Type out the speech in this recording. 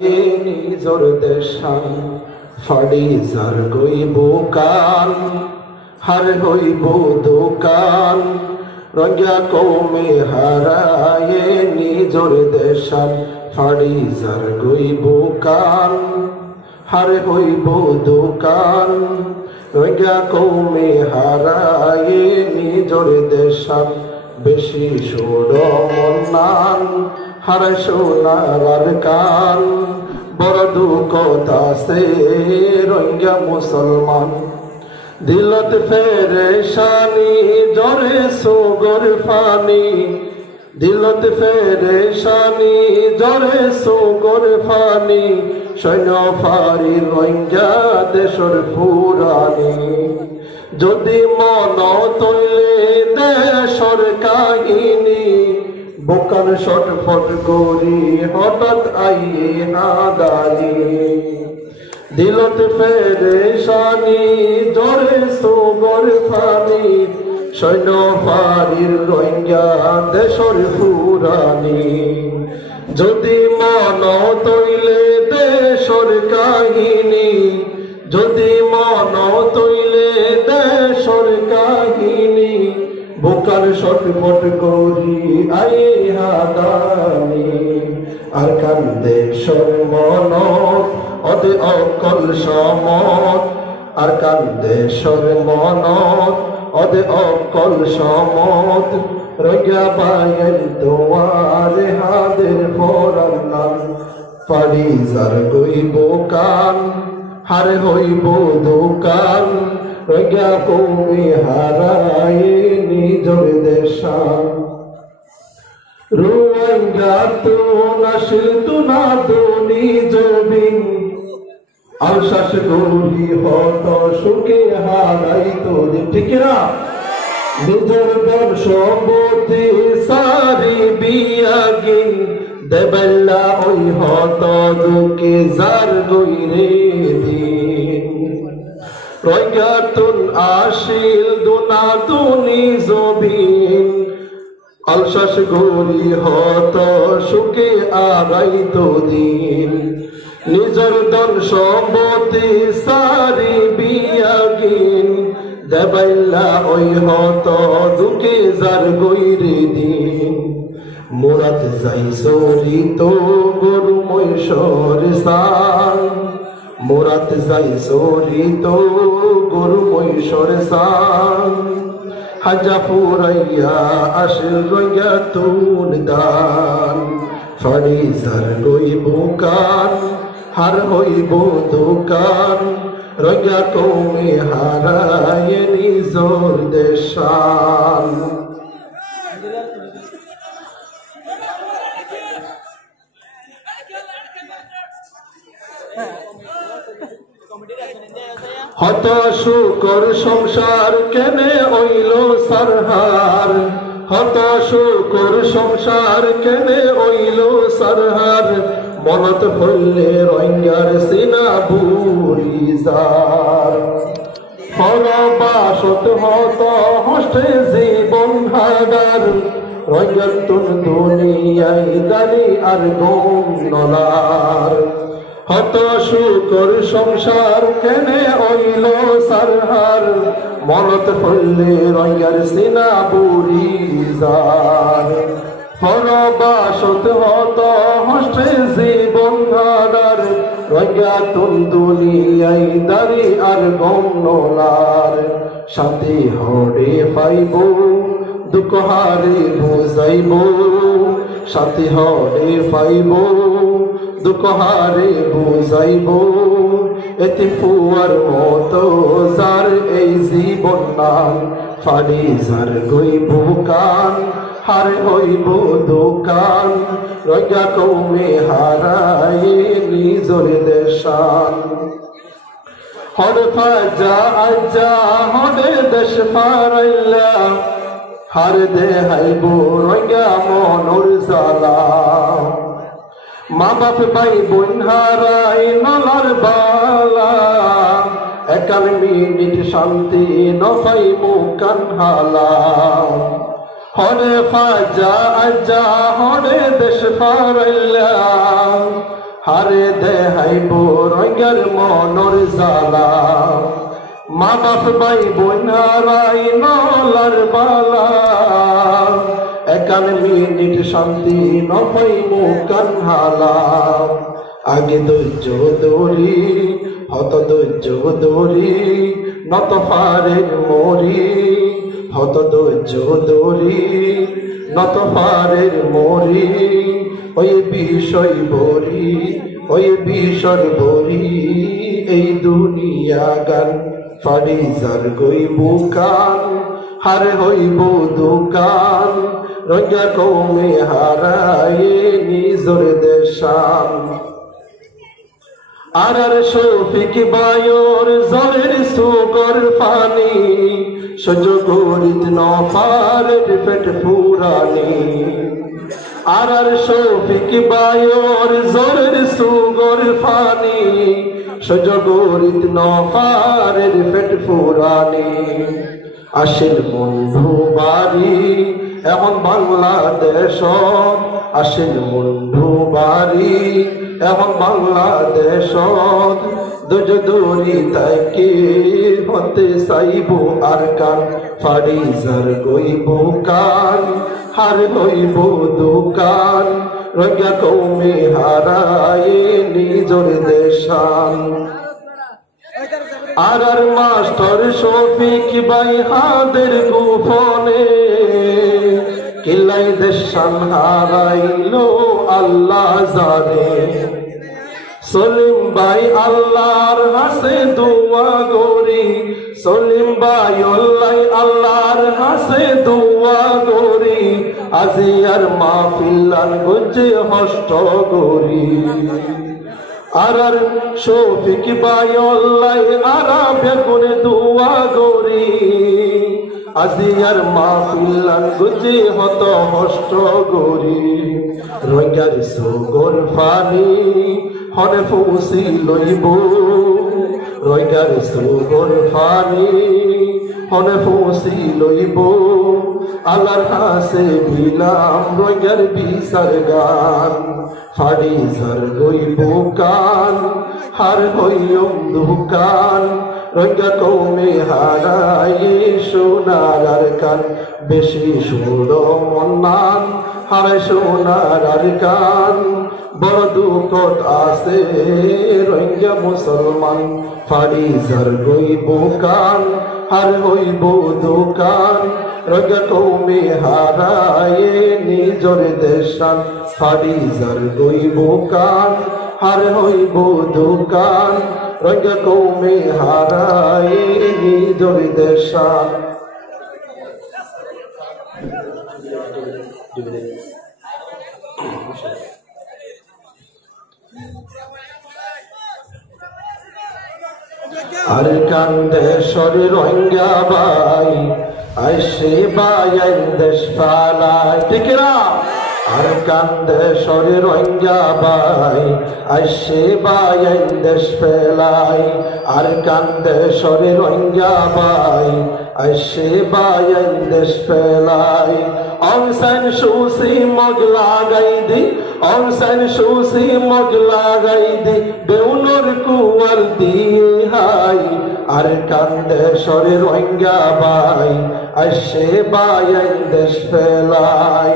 নিজর দেশান ফাড়িজার গইব কান হার হইব দোকান রঙ্গা কৌমে হারায়ে নিজর দেশান ফাড়িজার গইব কান হার হইব দোকান রঙ্গা কৌমে হারায়ে নিজর দেশান বেশি সোড মন্নান হারে সোনার কান বড় দুঃখ আছে রোহিঙ্গা মুসলমান দিলত ফেরেশানি জরে সোগর ফানি দিলত ফেরেশানি জরে সোগর ফানি সৈন্য ফারি রোহিঙ্গা দেশর পুরানি যদি মন তৈলে দেশর কাহিনী বোকার শটফট করি হঠাৎ আইয়ে হাদারি দিলত ফেরেশানি জরে সোগর ফানি সৈন্য ফারির রোহিঙ্গা দেশর পুরানি যদি মন তৈলে দেশর কাহিনী যদি মন তৈলে দেশর কাহিনী বোকার শটফট করি আই হাদানি আর কান্দে মন অদে অকল সমত আর কান্দে মন অদে অকল সমত রোগা বায়ন তোমার হাদের ফরান্নান ফাড়িজার গইব কান হার হইব দোকান রোগা কৌমে হারায়ে নিজর দেশান রোহিঙ্গা তো নাশিল তু না দুনি জবিন আলশাস গৌরী হত সুখে হারাই তো ঠিক না নিজর বংশবতী সারি বিয়াগিন দেবেল্লা ওই হত দুকে জার গইরে দিন রোহিঙ্গাতুন আশিল দুনা দুনি জবিন আলশাস গৌরী হত সুখে আগাইত দিন নিজর ধন সম্পত্তি সারি বিয়াগিন দেবাইল্লা ওই হত দুঃখে যার গইরে দিন মোরাত যাই চরিত গরু মৈশর সান মোরাত যাই চরিত গরু মৈশর সান হাজা ফুরাইয়া আসিল রোহিঙ্গা তুন দান ফাড়িজার গইব কান হার হইব দোকান রোহিঙ্গা কৌমে হারায়ে নিজর দেশান হত শুকর সংসার কেনে হইল সারহার হত শুকর সংসার কেনে হইল সারহার মনত হইলে রোহিঙ্গার সিনা বুড়িজার হরবাসত হত হস্তে জীবন হাগার রোহিঙ্গার তুন দুনিয়ায় দাড়ি আর গম নলার হত শুকর সংসার কেনে হইল সারহার মনত হইলে রোহিঙ্গার সিনা বুড়িজার হরবাসত হত হস্তে জীবন হাগার রোহিঙ্গা তুন দুনিয়ায় দাড়ি আর গম নলার শান্তি হরে পাইব দুঃখ হারে বুঝাইব শান্তি হরে পাইব দুঃখ হারে বুঝাইব এতে ফুয়ার মতো যার এই জীবন নাম ফাড়িজার গইব কান হার হইব দোকান রোহিঙ্গা কৌমে হারায়ে নিজর দেশান হর ফাজা আজা হরে দেশ ফারাইল্লা হার দেহাইব রোহিঙ্গা মনোর জালা মা বাপ ভাই বোন হারাই নলার বালা একাল মিনিট শান্তি নফাই মুকান হালা হরে ফাজা আজা হরে দেশ ফারাইল্লা হারে দেহাইব রঙের মনর জালা মা বাপ ভাই বোন হারাই নলার বালা একান মিনিট শান্তি নপাই মুকান হালা আগে ধৈর্য ধরি হত ধৈর্য ধরি নত পারের মরি হত ধৈর্য ধরি নত পারের মরি ওই বিষয় বরি ওই বিষর বরি এই দুনিয়া গান ফারিজার গইব কান হারে হইব দোকান রঙা কমে হারায় নিজর দেশান আর শফিক বায়র জরের সুগর পানি সহ্য করিত নপার পেট পুরানি আর শফিক বায়র জরের সুগর পানি সহ্য করিত নপার পেট পুরানি আসিল বন্ধু বাড়ি এখন বাংলাদেশ আসিল বন্ধু বাড়ি এখন বাংলাদেশ দুজ দূরি তাইকে হতে চাইব আর কান ফারিজার গইব কান হার হইব দোকান রঙা কৌমে হারায় নিজর দেশান আর মাস্টার শফিক ভাই হাদের গোপনে কিলাই দেশান হারাইলো আল্লাহ জানে সলিম ভাই আল্লাহর হাসে দোয়া গরি সলিম ভাই আল্লাহর হাসে দোয়া গরি আজি আর মাহফিলান গুজে হষ্ট গরি আর শফিক ভাই আরা বেগুনে দোয়া গরি আজি আর মাহফিলান গুজে হত হষ্ট গরি রঙার সুগর ফানি হরে ফুসি লইব রঙার সুগর ফানি হরে ফুসি লইব আল্লাহর কাছে বিলাম রঙার বিচার গান ফারিজার গইব কান হার হইম দোকান রঙা কৌমে হারাই সোনার আর কান বেশি সুর মন্নান হারাই সোনার আর কান বড় দুঃখত আছে রঙা মুসলমান ফারিজার গইব কান হার হইব দোকান রঙা কৌমে হারাই নিজর দেশান ফারিজার গইব কান হার হইব দোকান রঙা কৌমে হারাই নিজর দেশান আর কান্দে শরীর রঙা ভাই আইসে বায়াই দেশ পালায় ঠিক না আর কান্দে শরীর রঙা ভাই আইসে বায়াই দেশ ফেলাই আর কান্দে শরীর রঙা ভাই আইসে বায়াই দেশ ফেলাই অনসান সুসি মগ লাগাই দি অনসান সুসি মগ লাগাই দি বেউনর কুয়ার দিয়ে হাই আর কান্দে শরীর রঙা ভাই আইসে বায়াই দেশ ফেলাই